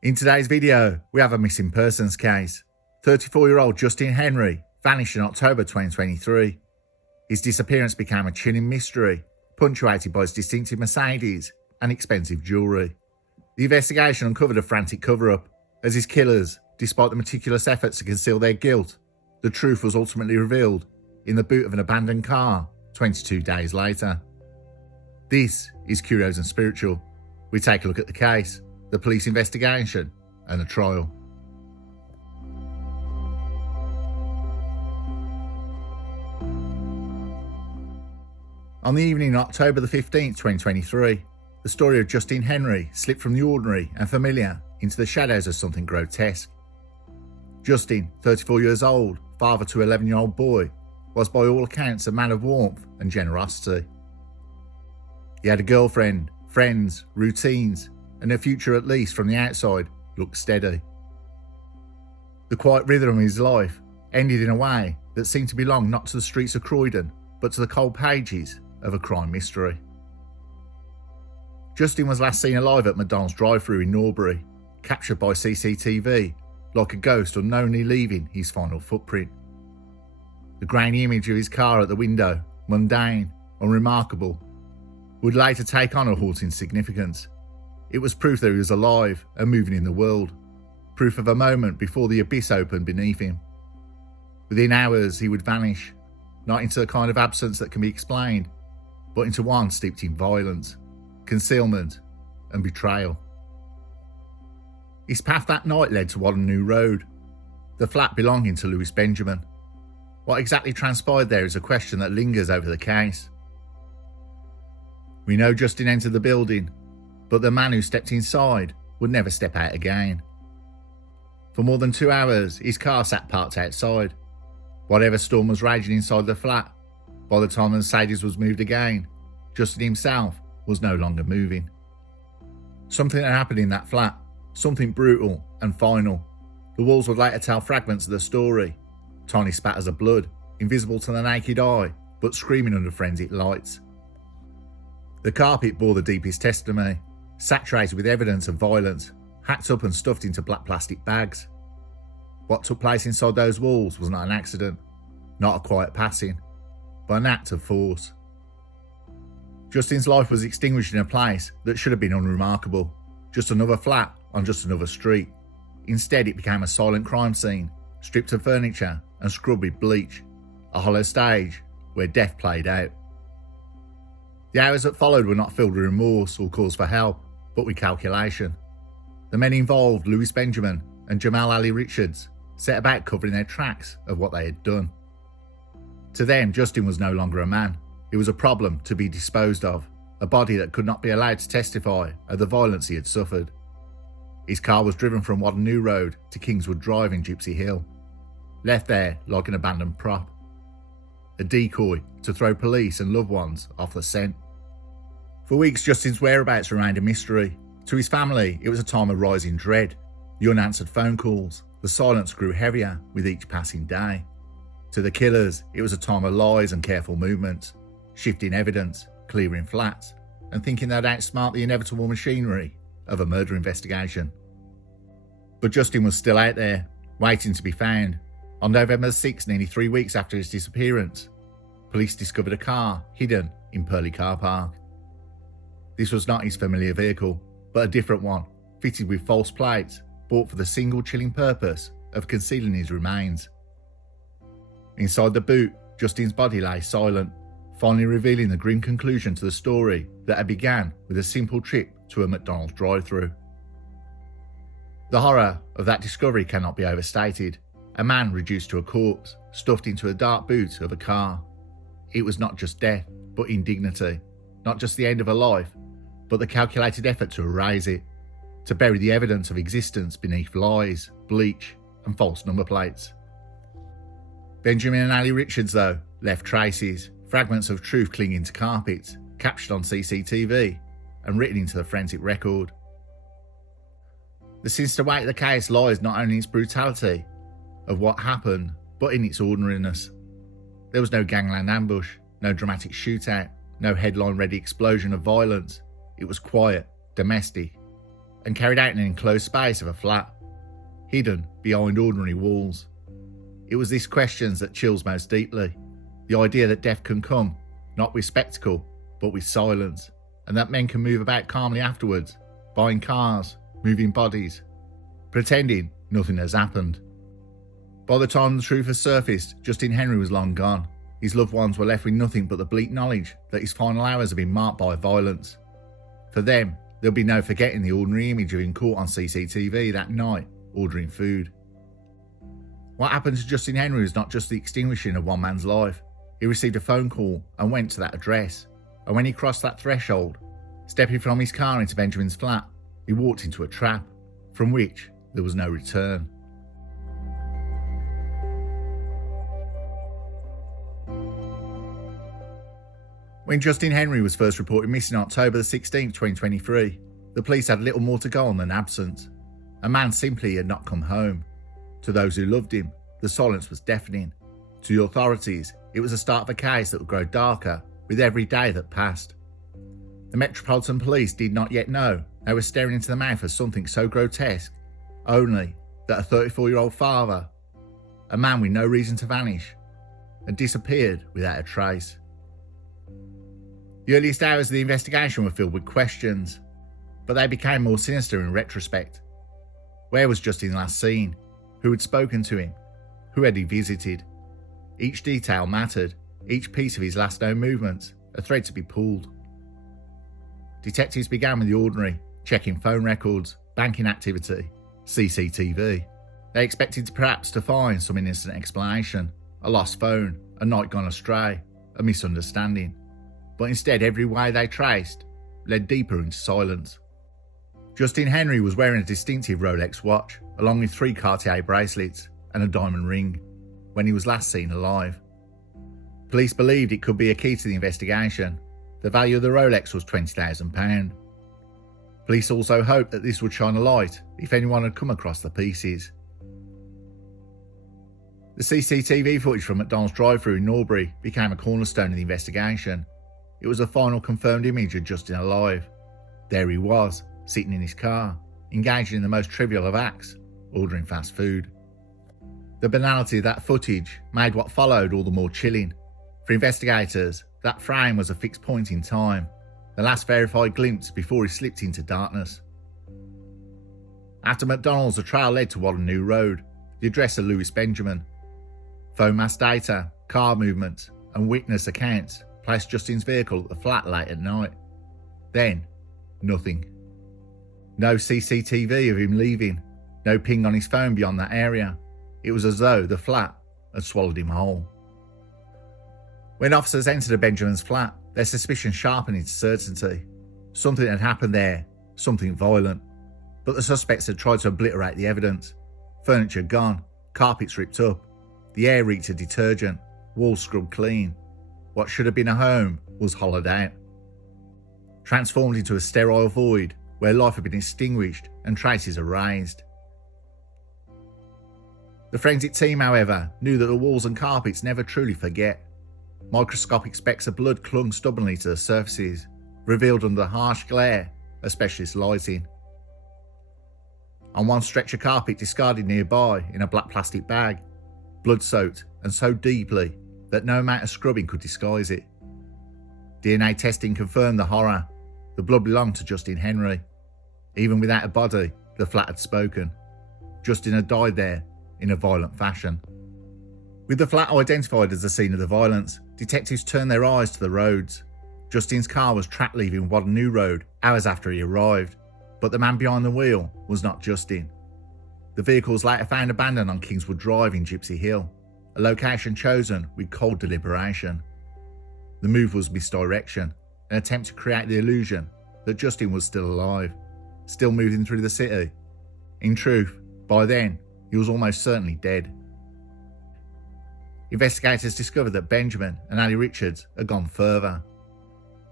In today's video, we have a missing persons case. 34-year-old Justin Henry vanished in October 2023. His disappearance became a chilling mystery, punctuated by his distinctive Mercedes and expensive jewellery. The investigation uncovered a frantic cover-up, as his killers, despite the meticulous efforts to conceal their guilt, the truth was ultimately revealed in the boot of an abandoned car 22 days later. This is Curios&Spiritual. We take a look at the case, the police investigation, and the trial. On the evening of October the 15th, 2023, the story of Justin Henry slipped from the ordinary and familiar into the shadows of something grotesque. Justin, 34 years old, father to an 11-year-old boy, was by all accounts a man of warmth and generosity. He had a girlfriend, friends, routines, and a future, at least from the outside, looked steady. The quiet rhythm of his life ended in a way that seemed to belong not to the streets of Croydon, but to the cold pages of a crime mystery. Justin was last seen alive at McDonald's drive-thru in Norbury, captured by CCTV, like a ghost unknowingly leaving his final footprint. The grainy image of his car at the window, mundane, unremarkable, would later take on a haunting significance. It was proof that he was alive and moving in the world, proof of a moment before the abyss opened beneath him. Within hours he would vanish, not into the kind of absence that can be explained, but into one steeped in violence, concealment, and betrayal. His path that night led to Waterloo Road, the flat belonging to Louis Benjamin. What exactly transpired there is a question that lingers over the case. We know Justin entered the building, but the man who stepped inside would never step out again. For more than 2 hours, his car sat parked outside. Whatever storm was raging inside the flat, by the time the Mercedes was moved again, Justin himself was no longer moving. Something had happened in that flat, something brutal and final. The walls would later tell fragments of the story, tiny spatters of blood, invisible to the naked eye, but screaming under forensic lights. The carpet bore the deepest testimony, saturated with evidence of violence, hacked up and stuffed into black plastic bags. What took place inside those walls was not an accident, not a quiet passing, but an act of force. Justin's life was extinguished in a place that should have been unremarkable, just another flat on just another street. Instead, it became a silent crime scene, stripped of furniture and scrubbed with bleach, a hollow stage where death played out. The hours that followed were not filled with remorse or cause for help, but with calculation. The men involved, Louis Benjamin and Jamal Ali Richards, set about covering their tracks of what they had done. To them, Justin was no longer a man. It was a problem to be disposed of, a body that could not be allowed to testify of the violence he had suffered. His car was driven from Waterloo Road to Kingswood Drive in Gypsy Hill, left there like an abandoned prop, a decoy to throw police and loved ones off the scent. For weeks, Justin's whereabouts remained a mystery. To his family, it was a time of rising dread. The unanswered phone calls, the silence grew heavier with each passing day. To the killers, it was a time of lies and careful movements, shifting evidence, clearing flats, and thinking they'd outsmart the inevitable machinery of a murder investigation. But Justin was still out there, waiting to be found. On November 6, nearly 3 weeks after his disappearance, police discovered a car hidden in Purley Car Park. This was not his familiar vehicle, but a different one, fitted with false plates, bought for the single chilling purpose of concealing his remains. Inside the boot, Justin's body lay silent, finally revealing the grim conclusion to the story that had began with a simple trip to a McDonald's drive-thru. The horror of that discovery cannot be overstated. A man reduced to a corpse, stuffed into a dark boot of a car. It was not just death, but indignity. Not just the end of a life, but the calculated effort to erase it, to bury the evidence of existence beneath lies, bleach, and false number plates. Benjamin and Ali Richards, though, left traces, fragments of truth clinging to carpets, captured on CCTV, and written into the forensic record. The sinister weight of the case lies not only in its brutality of what happened, but in its ordinariness. There was no gangland ambush, no dramatic shootout, no headline-ready explosion of violence. It was quiet, domestic, and carried out in an enclosed space of a flat, hidden behind ordinary walls. It was these questions that chills most deeply. The idea that death can come, not with spectacle, but with silence, and that men can move about calmly afterwards, buying cars, moving bodies, pretending nothing has happened. By the time the truth has surfaced, Justin Henry was long gone. His loved ones were left with nothing but the bleak knowledge that his final hours had been marked by violence. For them, there'll be no forgetting the ordinary image of him caught on CCTV that night, ordering food. What happened to Justin Henry was not just the extinguishing of one man's life. He received a phone call and went to that address. And when he crossed that threshold, stepping from his car into Benjamin's flat, he walked into a trap, from which there was no return. When Justin Henry was first reported missing on October 16, 2023, the police had little more to go on than absence. A man simply had not come home. To those who loved him, the silence was deafening. To the authorities, it was the start of a case that would grow darker with every day that passed. The Metropolitan Police did not yet know they were staring into the mouth of something so grotesque, only that a 34-year-old father, a man with no reason to vanish, had disappeared without a trace. The earliest hours of the investigation were filled with questions, but they became more sinister in retrospect. Where was Justin last seen? Who had spoken to him? Who had he visited? Each detail mattered, each piece of his last known movements, a thread to be pulled. Detectives began with the ordinary, checking phone records, banking activity, CCTV. They expected perhaps to find some innocent explanation, a lost phone, a night gone astray, a misunderstanding. But instead every way they traced led deeper into silence. Justin Henry was wearing a distinctive Rolex watch, along with 3 Cartier bracelets and a diamond ring, when he was last seen alive. Police believed it could be a key to the investigation. The value of the Rolex was £20,000. Police also hoped that this would shine a light if anyone had come across the pieces. The CCTV footage from McDonald's drive-thru in Norbury became a cornerstone of the investigation. It was the final confirmed image of Justin alive. There he was, sitting in his car, engaging in the most trivial of acts, ordering fast food. The banality of that footage made what followed all the more chilling. For investigators, that frame was a fixed point in time, the last verified glimpse before he slipped into darkness. After McDonald's, the trail led to Waterloo Road, the address of Louis Benjamin. Phone mass data, car movements, and witness accounts placed Justin's vehicle at the flat late at night. Then, nothing. No CCTV of him leaving, no ping on his phone beyond that area. It was as though the flat had swallowed him whole. When officers entered Benjamin's flat, their suspicion sharpened into certainty. Something had happened there, something violent. But the suspects had tried to obliterate the evidence. Furniture gone, carpets ripped up, the air reeked of detergent, walls scrubbed clean. What should have been a home was hollowed out, transformed into a sterile void where life had been extinguished and traces erased. The forensic team, however, knew that the walls and carpets never truly forget. Microscopic specks of blood clung stubbornly to the surfaces, revealed under the harsh glare of specialist lighting. On one stretch of carpet discarded nearby in a black plastic bag, blood-soaked and so deeply that no amount of scrubbing could disguise it. DNA testing confirmed the horror. The blood belonged to Justin Henry. Even without a body, the flat had spoken. Justin had died there in a violent fashion. With the flat identified as the scene of the violence, detectives turned their eyes to the roads. Justin's car was trapped leaving Waterloo Road hours after he arrived, but the man behind the wheel was not Justin. The vehicle was later found abandoned on Kingswood Drive in Gypsy Hill, a location chosen with cold deliberation. The move was misdirection, an attempt to create the illusion that Justin was still alive, still moving through the city. In truth, by then, he was almost certainly dead. Investigators discovered that Benjamin and Ali Richards had gone further,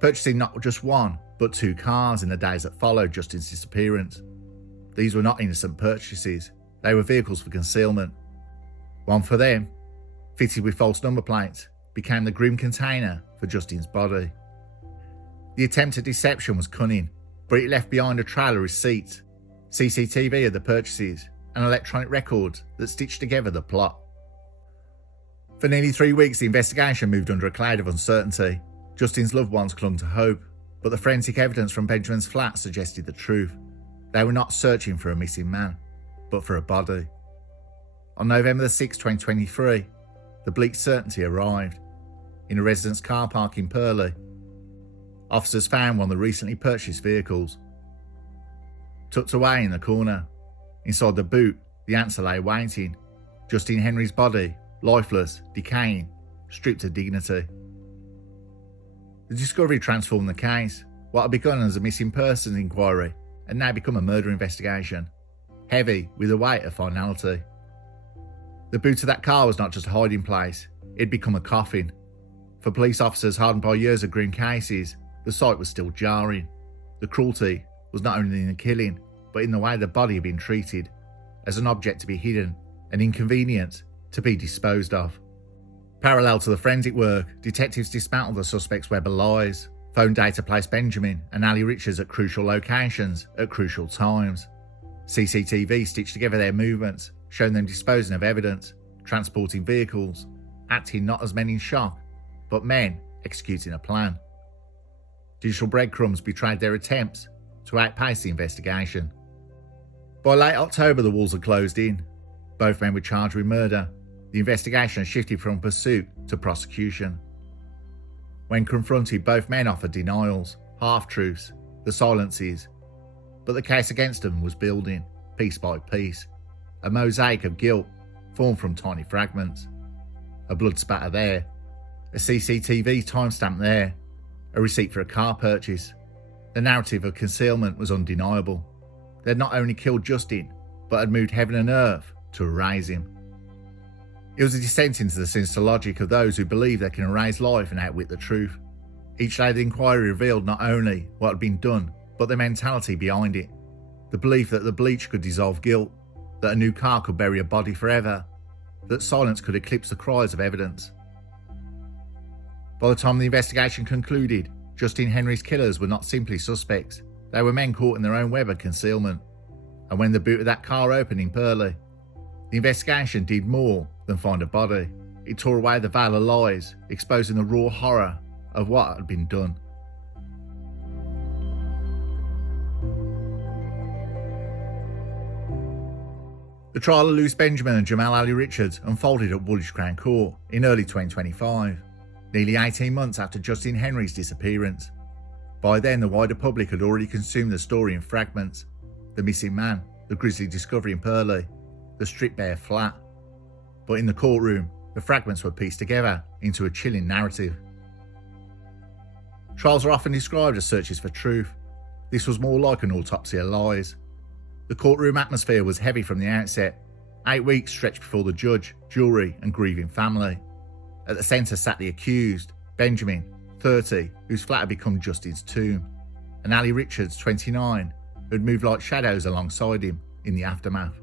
purchasing not just one, but 2 cars in the days that followed Justin's disappearance. These were not innocent purchases, they were vehicles for concealment. One for them, fitted with false number plates, became the grim container for Justin's body. The attempt at deception was cunning, but it left behind a trail of receipts, CCTV of the purchases, and electronic records that stitched together the plot. For nearly 3 weeks, the investigation moved under a cloud of uncertainty. Justin's loved ones clung to hope, but the forensic evidence from Benjamin's flat suggested the truth. They were not searching for a missing man, but for a body. On November 6, 2023, the bleak certainty arrived. In a residence car park in Purley, officers found one of the recently purchased vehicles. Tucked away in the corner, inside the boot, the answer lay waiting. Justine Henry's body, lifeless, decaying, stripped of dignity. The discovery transformed the case. What had begun as a missing persons inquiry had now become a murder investigation, heavy with the weight of finality. The boot of that car was not just a hiding place, it had become a coffin. For police officers hardened by years of grim cases, the sight was still jarring. The cruelty was not only in the killing, but in the way the body had been treated, as an object to be hidden, an inconvenience to be disposed of. Parallel to the forensic work, detectives dismantled the suspect's web of lies. Phone data placed Benjamin and Ali Richards at crucial locations at crucial times. CCTV stitched together their movements, showing them disposing of evidence, transporting vehicles, acting not as men in shock, but men executing a plan. Digital breadcrumbs betrayed their attempts to outpace the investigation. By late October, the walls had closed in. Both men were charged with murder. The investigation shifted from pursuit to prosecution. When confronted, both men offered denials, half-truths, the silences, but the case against them was building, piece by piece, a mosaic of guilt formed from tiny fragments. A blood spatter there, a CCTV timestamp there, a receipt for a car purchase. The narrative of concealment was undeniable. They had not only killed Justin, but had moved heaven and earth to erase him. It was a descent into the sinister logic of those who believe they can erase life and outwit the truth. Each day the inquiry revealed not only what had been done, but the mentality behind it. The belief that the bleach could dissolve guilt, that a new car could bury a body forever, that silence could eclipse the cries of evidence. By the time the investigation concluded, Justine Henry's killers were not simply suspects, they were men caught in their own web of concealment. And when the boot of that car opened in Purley, the investigation did more than find a body. It tore away the veil of lies, exposing the raw horror of what had been done. The trial of Louis Benjamin and Jamal Ali Richards unfolded at Woolwich Crown Court in early 2025, nearly 18 months after Justine Henry's disappearance. By then, the wider public had already consumed the story in fragments: the missing man, the grisly discovery in Purley, the stripped bare flat. But in the courtroom, the fragments were pieced together into a chilling narrative. Trials are often described as searches for truth. This was more like an autopsy of lies. The courtroom atmosphere was heavy from the outset. 8 weeks stretched before the judge, jury and grieving family. At the centre sat the accused, Benjamin, 30, whose flat had become Justine's tomb, and Ali Richards, 29, who had moved like shadows alongside him in the aftermath.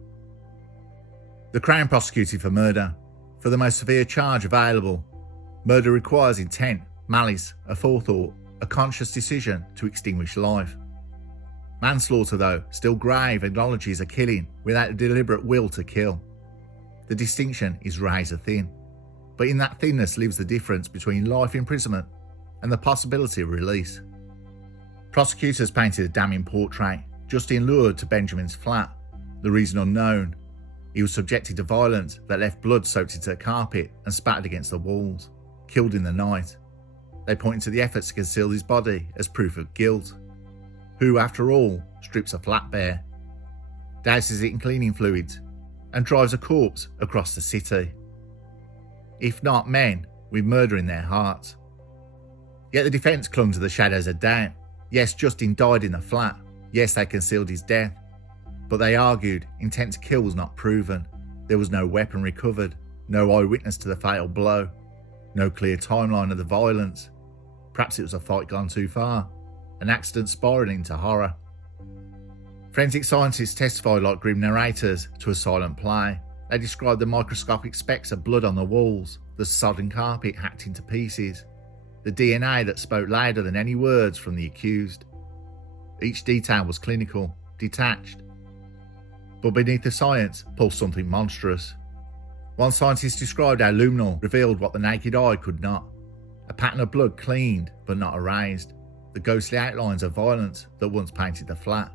The Crown prosecuted for murder, for the most severe charge available. Murder requires intent, malice, a forethought, a conscious decision to extinguish life. Manslaughter, though, still grave, acknowledges a killing without a deliberate will to kill. The distinction is razor thin, but in that thinness lives the difference between life imprisonment and the possibility of release. Prosecutors painted a damning portrait. Justine lured to Benjamin's flat, the reason unknown. He was subjected to violence that left blood soaked into the carpet and spattered against the walls, killed in the night. They pointed to the efforts to conceal his body as proof of guilt. Who, after all, strips a flat bare, douses it in cleaning fluids, and drives a corpse across the city? If not men with murder in their hearts. Yet the defence clung to the shadows of doubt. Yes, Justin died in the flat. Yes, they concealed his death. But they argued intent to kill was not proven. There was no weapon recovered, no eyewitness to the fatal blow, no clear timeline of the violence. Perhaps it was a fight gone too far, an accident spiralling into horror. Forensic scientists testified like grim narrators to a silent play. They described the microscopic specks of blood on the walls, the sodden carpet hacked into pieces, the DNA that spoke louder than any words from the accused. Each detail was clinical, detached, But beneath the science pulsed something monstrous. One scientist described how luminol revealed what the naked eye could not. A pattern of blood cleaned but not erased. The ghostly outlines of violence that once painted the flat.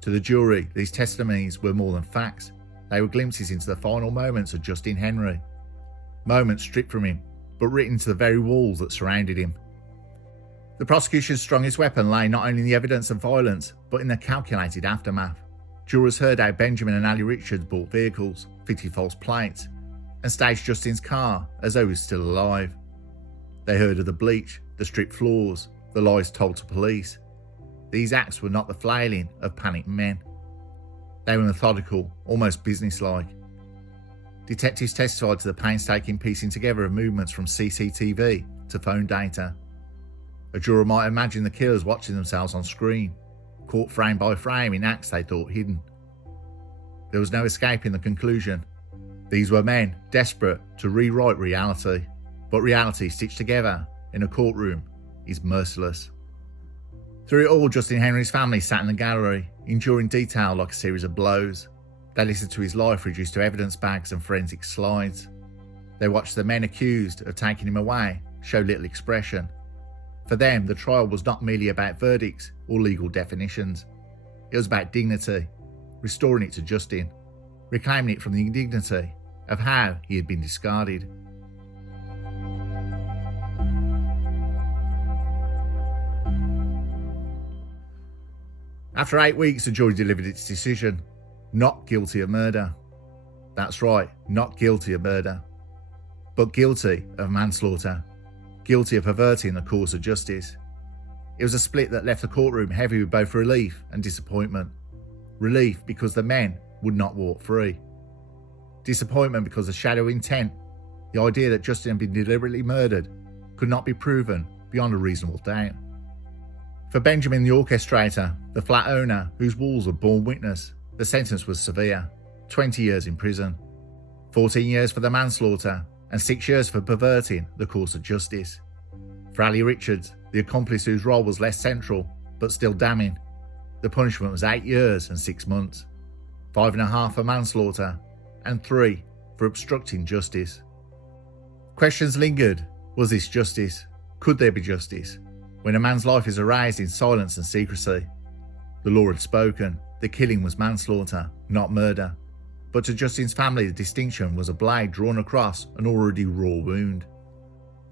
To the jury, these testimonies were more than facts. They were glimpses into the final moments of Justin Henry. Moments stripped from him, but written into the very walls that surrounded him. The prosecution's strongest weapon lay not only in the evidence of violence, but in the calculated aftermath. Jurors heard how Benjamin and Ali Richards bought vehicles, fitted false plates, and staged Justin's car as though he was still alive. They heard of the bleach, the stripped floors, the lies told to police. These acts were not the flailing of panicked men. They were methodical, almost businesslike. Detectives testified to the painstaking piecing together of movements from CCTV to phone data. A juror might imagine the killers watching themselves on screen, caught frame by frame in acts they thought hidden. There was no escaping the conclusion. These were men desperate to rewrite reality, but reality stitched together in a courtroom is merciless. Through it all, Justin Henry's family sat in the gallery, enduring detail like a series of blows. They listened to his life reduced to evidence bags and forensic slides. They watched the men accused of taking him away show little expression. For them, the trial was not merely about verdicts or legal definitions. It was about dignity, restoring it to Justin, reclaiming it from the indignity of how he had been discarded. After 8 weeks, the jury delivered its decision. Not guilty of murder. That's right, not guilty of murder. But guilty of manslaughter. Guilty of perverting the course of justice. It was a split that left the courtroom heavy with both relief and disappointment. Relief because the men would not walk free. Disappointment because the shadow of intent, the idea that Justin had been deliberately murdered, could not be proven beyond a reasonable doubt. For Benjamin the orchestrator, the flat owner whose walls were borne witness, the sentence was severe: 20 years in prison, 14 years for the manslaughter, and 6 years for perverting the course of justice. For Ali Richards, the accomplice whose role was less central but still damning, the punishment was 8 years and 6 months, 5.5 for manslaughter, and 3 for obstructing justice. Questions lingered. Was this justice? Could there be justice when a man's life is erased in silence and secrecy? The law had spoken. The killing was manslaughter, not murder. But to Justin's family, the distinction was a blade drawn across an already raw wound.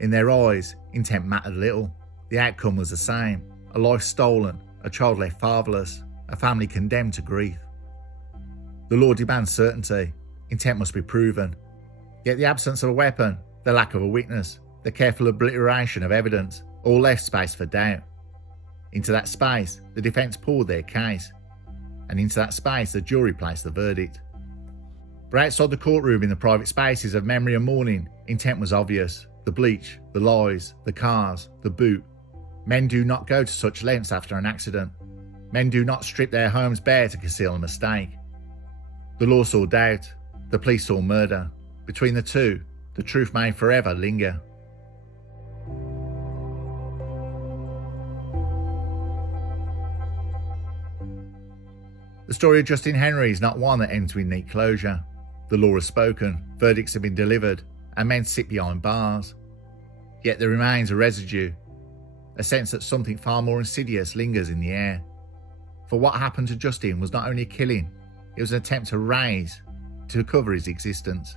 In their eyes, intent mattered little. The outcome was the same: a life stolen, a child left fatherless, a family condemned to grief. The law demands certainty. Intent must be proven. Yet the absence of a weapon, the lack of a witness, the careful obliteration of evidence, all left space for doubt. Into that space, the defence poured their case. And into that space, the jury placed the verdict. But outside the courtroom, in the private spaces of memory and mourning, intent was obvious. The bleach, the lies, the cars, the boot. Men do not go to such lengths after an accident. Men do not strip their homes bare to conceal a mistake. The law saw doubt. The police saw murder. Between the two, the truth may forever linger. The story of Justin Henry is not one that ends with neat closure. The law has spoken, verdicts have been delivered, and men sit behind bars. Yet there remains a residue, a sense that something far more insidious lingers in the air. For what happened to Justin was not only a killing, it was an attempt to cover his existence.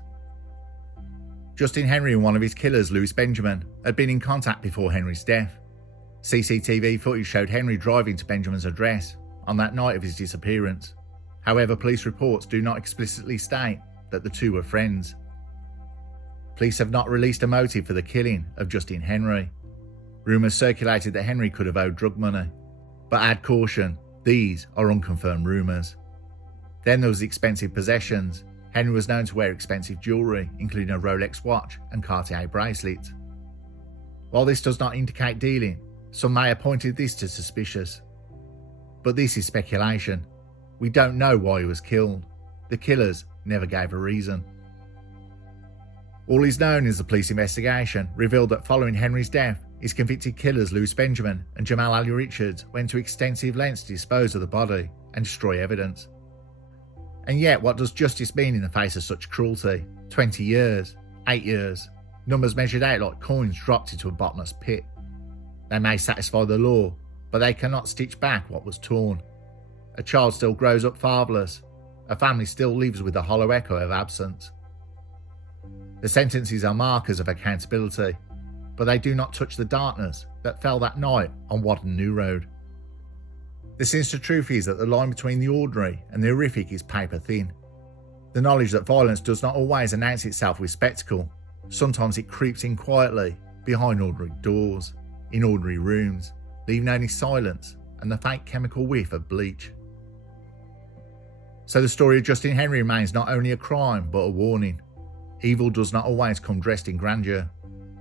Justin Henry and one of his killers, Louis Benjamin, had been in contact before Henry's death. CCTV footage showed Henry driving to Benjamin's address on that night of his disappearance. However, police reports do not explicitly state that the two were friends. Police have not released a motive for the killing of Justin Henry. Rumours circulated that Henry could have owed drug money. But add caution, these are unconfirmed rumours. Then there was the expensive possessions. Henry was known to wear expensive jewellery, including a Rolex watch and Cartier bracelet. While this does not indicate dealing, some may have pointed this to suspicious. But this is speculation. We don't know why he was killed. The killers never gave a reason. All is known is the police investigation revealed that following Henry's death, his convicted killers Louis Benjamin and Jamal Ali Richards went to extensive lengths to dispose of the body and destroy evidence. And yet, what does justice mean in the face of such cruelty? 20 years, 8 years, numbers measured out like coins dropped into a bottomless pit. They may satisfy the law, but they cannot stitch back what was torn. A child still grows up fatherless. A family still lives with the hollow echo of absence. The sentences are markers of accountability, but they do not touch the darkness that fell that night on Wadden New Road. The sinister truth is that the line between the ordinary and the horrific is paper thin. The knowledge that violence does not always announce itself with spectacle. Sometimes it creeps in quietly, behind ordinary doors, in ordinary rooms, leaving only silence and the faint chemical whiff of bleach. So the story of Justin Henry remains not only a crime but a warning. Evil does not always come dressed in grandeur.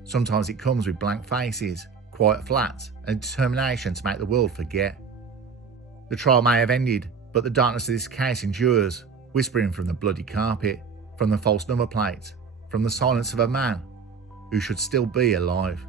Sometimes it comes with blank faces, quiet flats, and determination to make the world forget. The trial may have ended, but the darkness of this case endures, whispering from the bloody carpet, from the false number plates, from the silence of a man who should still be alive.